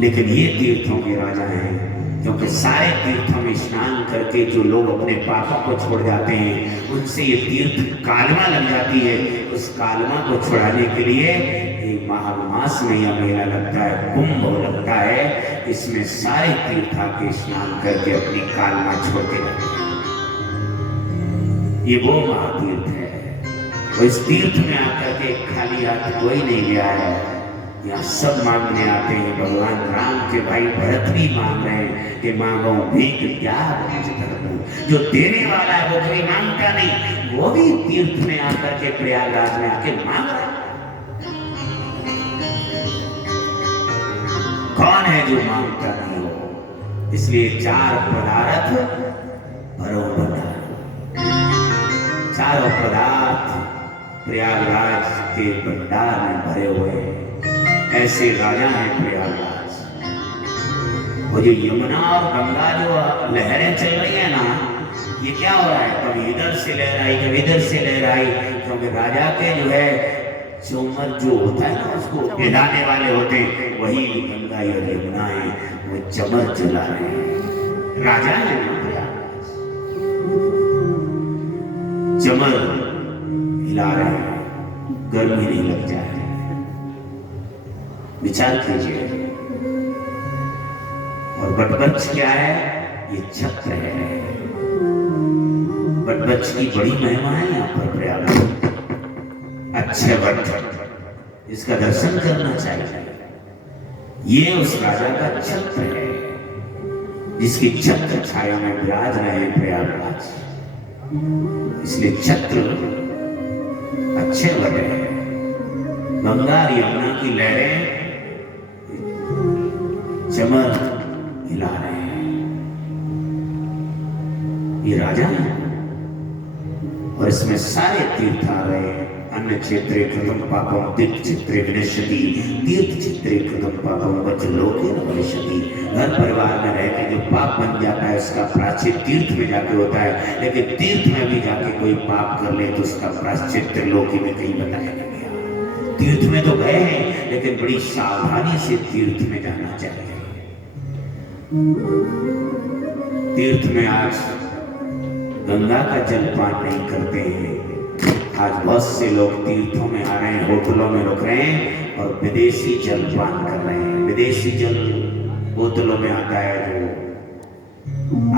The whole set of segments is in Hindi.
लेकिन ये तीर्थों के राजा हैं, क्योंकि सारे तीर्थों में स्नान करके जो लोग अपने पापों को छोड़ जाते हैं उनसे ये तीर्थ कालमा लग जाती है। उस कालमा को छुड़ाने के लिए एक माघ मास में यह मेला लगता है, कुंभ लगता है। इसमें सारे तीर्था के स्नान करके अपनी कालमा छोड़ते जाते हैं। ये वो महातीर्थ है। और इस तीर्थ में आकर के खाली हाथ कोई नहीं गया है, यहाँ सब मांगने आते हैं। भगवान राम के भाई भरत भी मांग रहे हैं कि मांगो भीख क्या धर्म, जो देने वाला है वो कोई मांगता नहीं, वो भी तीर्थ में आकर के प्रयागराज में आके मांग रहा है। कौन है जो मांगता नहीं हो? इसलिए चार पदार्थ भरो भंडार, चारों पदार्थ प्रयागराज के भंडार में भरे हुए हैं। ऐसे राजा हैं प्रयागराज। वो जो यमुना और गंगा जो लहरें चल रही है ना, ये क्या हो रहा है? कभी इधर से लहर आई, कभी इधर से लहर आई, क्योंकि राजा के जो है चोमर जो होता है ना, उसको हिलाने वाले होते हैं, वही गंगा और यमुना है, वो चमर चला रहे हैं। राजा है ना प्रयागराज, चमर हिला रहे हैं, गर्मी नहीं लग जाए। विचार कीजिए। और बटवृक्ष क्या है? ये छत्र है। बटवृक्ष की बड़ी महिमा है यहाँ पर प्रयागराज। अच्छे वट, इसका दर्शन करना चाहिए। ये उस राजा का छत्र है जिसकी छत्र छाया में विराज रहे प्रयागराज, इसलिए छत्र अच्छे वट है। गंगा और यमुना की लहरें चमर हिला रहे हैं, ये राजा है। और इसमें सारे तीर्थ आ रहे हैं। अन्य क्षेत्रे कृतम पापम तीर्थ क्षेत्रे विनश्यति, तीर्थ क्षेत्रे कृतम पापम वज्रलोके न भविष्यति। घर परिवार में रह के जो पाप बन जाता है उसका प्रायश्चित तीर्थ में जाके होता है, लेकिन तीर्थ में भी जाके कोई पाप कर ले तो उसका प्रायश्चित त्रिलोकी में कहीं बताया नहीं गया। तीर्थ में तो गए हैं, लेकिन बड़ी सावधानी से तीर्थ में जाना चाहिए। तीर्थ में आज गंगा का जलपान नहीं करते हैं। आज बहुत से लोग तीर्थों में आ रहे हैं, होटलों में रुक रहे हैं और विदेशी जलपान कर रहे हैं। विदेशी जल बोतलों में आता है जो,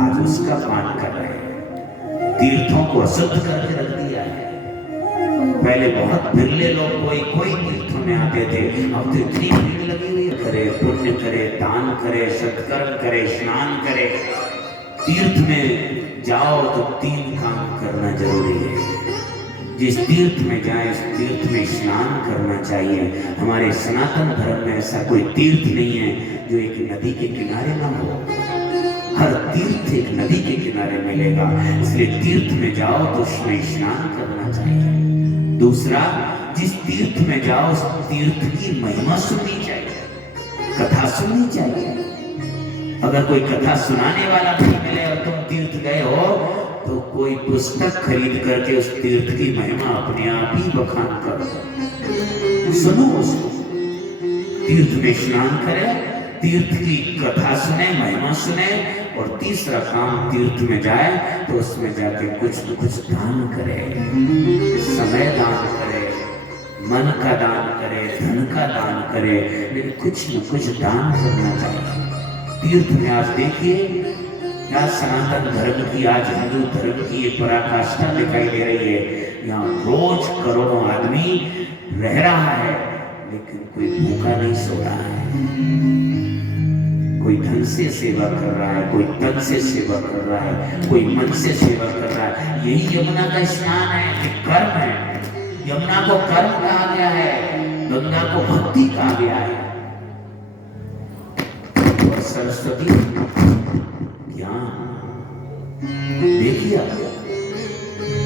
आज उसका पान कर रहे हैं। तीर्थों को अशुद्ध करके रख दिया है। पहले बहुत बिरले लोग कोई तीर्थों में आते थे, अब तो इतनी भीड़ लगी हुई है। करे पुण्य करे, दान करे, सत्कर्म करे, स्नान करे। तीर्थ में जाओ तो 3 काम करना जरूरी है। जिस तीर्थ में जाए उस तीर्थ में स्नान करना चाहिए। हमारे सनातन धर्म में ऐसा कोई तीर्थ नहीं है जो एक नदी के किनारे ना हो। हर तीर्थ एक नदी के किनारे मिलेगा, इसलिए तीर्थ में जाओ तो उसमें स्नान करना चाहिए। दूसरा, जिस तीर्थ में जाओ उस तीर्थ की महिमा सुननी चाहिए, कथा सुननी चाहिए। अगर कोई कथा सुनाने वाला नहीं मिले और तुम तीर्थ गए हो तो कोई पुस्तक खरीद करके उस तीर्थ की महिमा अपने आप ही बखान करो, सुनो उसको। तीर्थ में स्नान करें, तीर्थ की कथा सुने, महिमा सुने। और तीसरा काम, तीर्थ में जाए तो उसमें जाके कुछ न कुछ दान करे। समय दान करे, मन का दान करे, धन का दान करे, लेकिन कुछ न कुछ दान करना चाहिए। तीर्थ में आज देखिए क्या सनातन धर्म की, आज हिंदू धर्म की ये पराकाष्ठा दिखाई दे रही है। यहाँ रोज करोड़ों आदमी रह रहा है, लेकिन कोई भूखा नहीं सो रहा है। कोई धन से सेवा कर रहा है, कोई तन से सेवा कर रहा है, कोई मन से सेवा कर रहा है। यही यमुना का स्नान है, ये कर्म है। यमुना को कर्म कहा गया है, गंगा को भक्ति कहा गया है, और सरस्वती ज्ञान। देखिए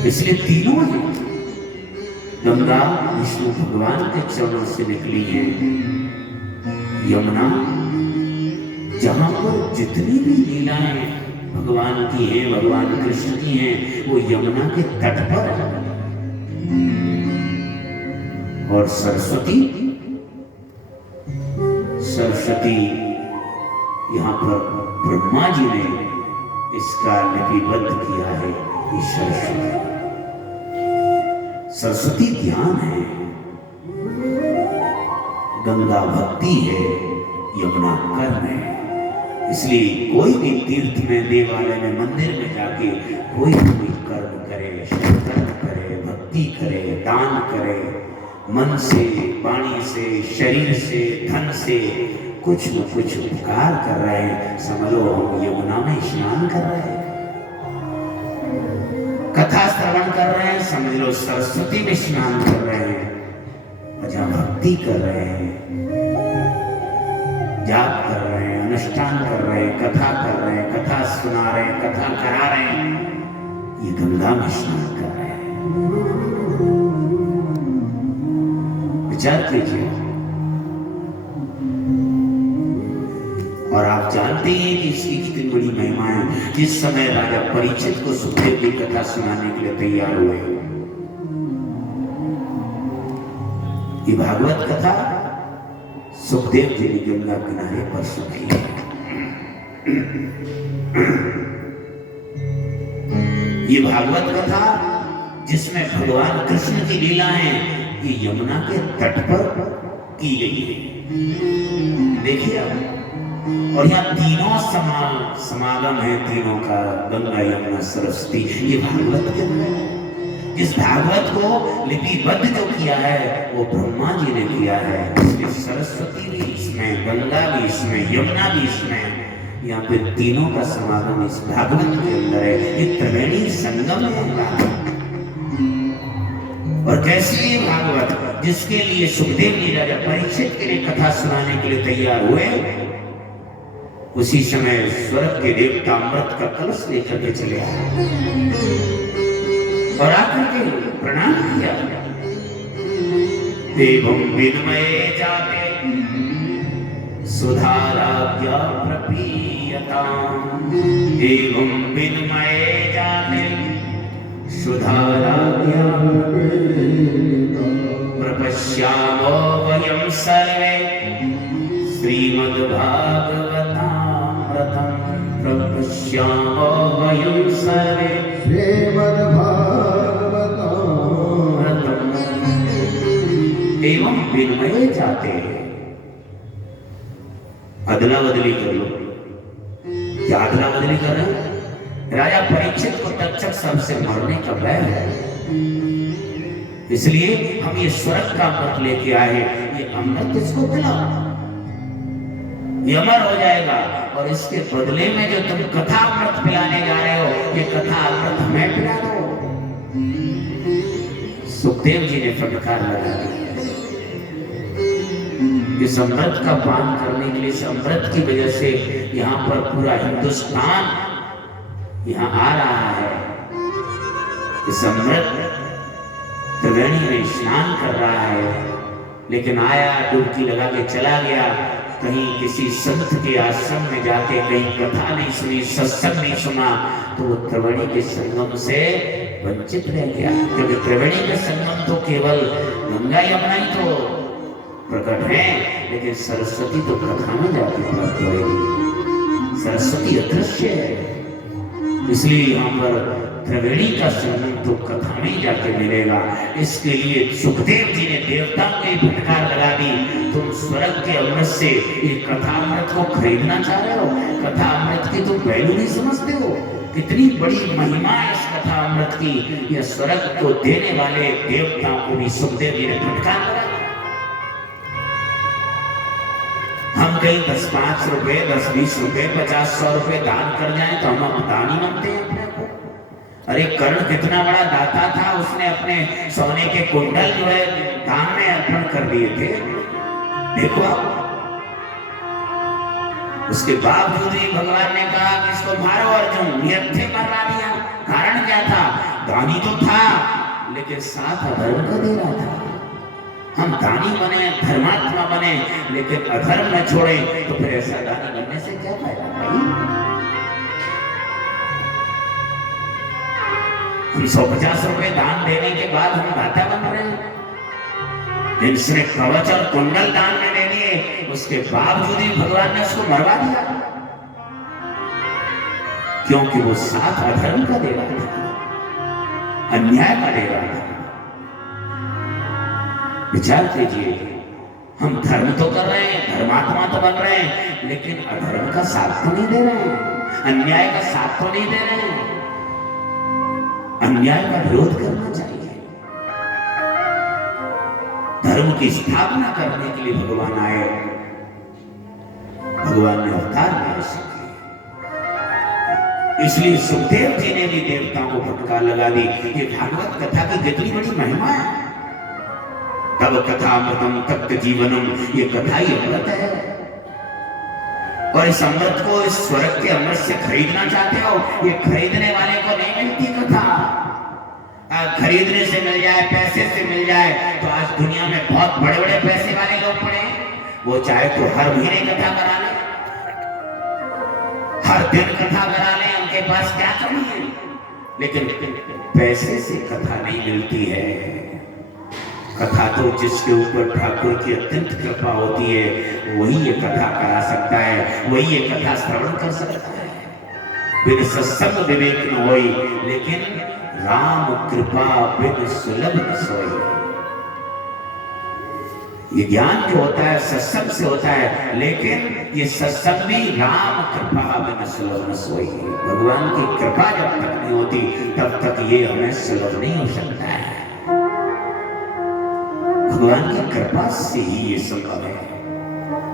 इसलिए तीनों है। गंगा विष्णु भगवान के चरणों से निकली है। यमुना, जहां पर जितनी भी लीलाएं भगवान की हैं, भगवान कृष्ण की हैं, वो यमुना के तट पर है। और सरस्वती यहाँ पर ब्रह्मा जी ने इसका लिपिबद्ध किया है। ये सरस्वती, सरस्वती ज्ञान है, गंगा भक्ति है, यमुना कर्म है। इसलिए कोई भी तीर्थ में, देवालय में, मंदिर में जाके कोई भी कर्म करे, कर्म करे, भक्ति करे, दान करे, मन से, वाणी से, शरीर से, धन से कुछ न कुछ उपकार कर रहे हैं। समझ लो हम यमुना में स्नान कर रहे हैं, कथा श्रवण कर रहे हैं, समझ लो सरस्वती में स्नान कर रहे हैं, भजन भक्ति कर रहे हैं, जाप कर रहे हैं, अनुष्ठान कर रहे हैं, कथा कर रहे हैं, कथा सुना रहे हैं, कथा करा रहे हैं, ये गंगा में स्नान कर रहे हैं। विचार कीजिए। और आप जानते हैं कि इसकी कितनी बड़ी महिमा है। जिस समय राजा परीक्षित को सुखदेव की कथा सुनाने के लिए तैयार हुए, ये भागवत कथा सुखदेव जी ने गंगा किनारे पर सुनाई है। ये भागवत कथा जिसमें भगवान कृष्ण की लीला है, ये यमुना के तट पर की गई है। देखिए आप, और यहाँ तीनों समागम है, तीनों का, गंगा यमुना सरस्वती। ये भागवत के अंदर है। इस भागवत को लिपिबद्ध जो किया है वो ब्रह्मा जी ने किया है। इसलिए सरस्वती भी इसमें, गंगा भी इसमें, यमुना भी इसमें, यहाँ पे तीनों का समागम इस भागवत के अंदर है। ये त्रिवेणी संगम है। और कैसी ये भागवत, जिसके लिए सुखदेव जी राजा परीक्षित के लिए कथा सुनाने के लिए तैयार हुए, उसी समय स्वर्ग के देवता अमृत का कलश लेकर के चले आए और आकर के प्रणाम किया। एवं विनमये जाते सुधाराज्ञा प्रपीयताम्, एवं विनमये जाते सुधाराज्ञा प्रपश्यामो वयं सर्वे श्रीमद्भागवतामृतं प्रपश्यामो वयं सर्वे एवं विनमये जाते। अदला बदली कर लो, क्या अदला बदली कर रहे हैं? राजा परीक्षित को तक्षक सबसे मरने का भय है, इसलिए हम ये स्वर्ग का अमृत लेके आए। ये अमृत इसको पिलाओ, ये अमर हो जाएगा, और इसके बदले में जो तुम कथा अमृत पिलाने जा रहे हो, ये कथा अमृत हमें पिला दो। सुखदेव जी ने फटकार लगा दिया। इस अमृत का पान करने के लिए, इस अमृत की वजह से यहाँ पर पूरा हिंदुस्तान यहाँ आ रहा है। इस अमृत त्रिवेणी में स्नान कर रहा है, लेकिन आया, डुबकी लगा के चला गया, कहीं किसी संत के आश्रम में जाके कहीं कथा नहीं सुनी, सत्संग नहीं सुना, तो वो त्रिवेणी के संगम से वंचित रह गया। क्योंकि त्रिवेणी के संगम तो केवल गंगा यमुना ही तो प्रकट है, लेकिन सरस्वती तो कथा में जाके प्रकट होगी। सरस्वती अदृश्य है, इसलिए यहाँ पर त्रिवेणी का संगम तो कथा में जाके मिलेगा। इसके लिए सुखदेव जी ने देवताओं के फटकार लगा दी, तुम स्वर्ग के अमृत से ये कथा अमृत को खरीदना चाह रहे हो? कथा अमृत की तुम वैल्यू नहीं समझते हो? कितनी बड़ी महिमा है इस कथा अमृत की। यह स्वर्ग को देने वाले देवताओं को भी सुखदेव जी ने फटकार लगा। हम कहीं 10-5 रुपए, 10-20 रुपए, 50-100 रुपए दान कर जाएं तो हम दानी बनते हैं अपने को। अरे कर्ण कितना बड़ा दाता था, उसने अपने सोने के कुंडल जो है दान में अर्पण कर दिए थे। देखो आप, उसके बावजूद भी भगवान ने कहा कि इसको मारो अर्जुन, निहत्थे मरवा दिया। कारण क्या था? दानी तो था, लेकिन साथ अधर्म को दे रहा था। हम दानी बने, धर्मात्मा बने, लेकिन अधर्म न छोड़े, तो फिर ऐसा दानी बनने से क्या फायदा भाई? हम 150 रुपए दान देने के बाद हम दाता बन रहे हैं। जिसने कवच और कुंडल दान में दे दिए, उसके बावजूद भी भगवान ने उसको मरवा दिया। क्योंकि वो साथ अधर्म का दे रहा था, अन्याय का दे रहा था। विचार कीजिए, हम धर्म तो कर रहे हैं, धर्मात्मा तो बन रहे हैं, लेकिन अधर्म का साथ तो नहीं दे रहे हैं, अन्याय का साथ तो नहीं दे रहे हैं। अन्याय का विरोध करना चाहिए। धर्म की स्थापना करने के लिए भगवान आए, भगवान ने अवतार लिया इसलिए। इसलिए सुखदेव जी ने भी देवताओं को फटकार लगा दी। ये भागवत कथा की कितनी बड़ी महिमा है। तब कथा अमृतम तप्त जीवनम, ये कथा ही अमृत है। और इस अमृत को, इस स्वर्ग के अमृत से खरीदना चाहते हो, ये खरीदने वाले को नहीं मिलती कथा। खरीदने से मिल जाए, पैसे से मिल जाए, तो आज दुनिया में बहुत बड़े बड़े पैसे वाले लोग पड़े। वो चाहे तो हर महीने कथा करा ले, हर दिन कथा करा ले, उनके पास क्या कमी है। लेकिन पैसे से कथा नहीं मिलती है। कथा तो जिसके ऊपर ठाकुर की अत्यंत कृपा होती है, वही ये कथा करा सकता है, वही ये कथा श्रवण कर सकता है। बिन सत्संग विवेक न होई, लेकिन राम कृपा बिन सुलभ न सोई। ये ज्ञान जो होता है सत्संग से होता है, लेकिन ये सत्संग भी राम कृपा बिन सुलभ न सोई। भगवान की कृपा जब तक नहीं होती, तब तक ये हमें सुलभ नहीं हो सकता है। भगवान की कृपा से ही ये संभव है।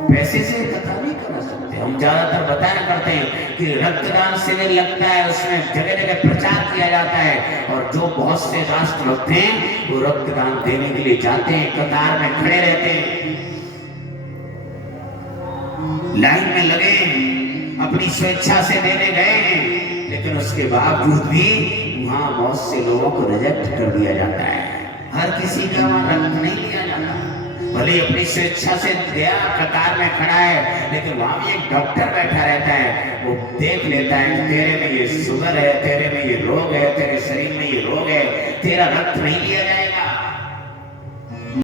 पैसे से कथा नहीं करा सकते। हम ज्यादातर बताया करते हैं कि रक्तदान शिविर लगता है, उसमें जगह जगह प्रचार किया जाता है, और जो बहुत से राष्ट्रभक्त हैं वो रक्तदान देने के लिए जाते हैं, कतार में खड़े रहते हैं, लाइन में लगे, अपनी स्वेच्छा से देने गए हैं, लेकिन उसके बावजूद भी वहां बहुत से लोगों को रिजेक्ट कर दिया जाता है। हर किसी का वहां रक्त नहीं लिया जाता। भले अपनी स्वेच्छा से गया, कतार में खड़ा है, लेकिन वहां भी एक डॉक्टर बैठा रहता है। वो देख लेता है कि तेरे में ये शुगर है, तेरे में ये रोग है, तेरे शरीर में ये रोग है, तेरा रक्त नहीं लिया जाएगा।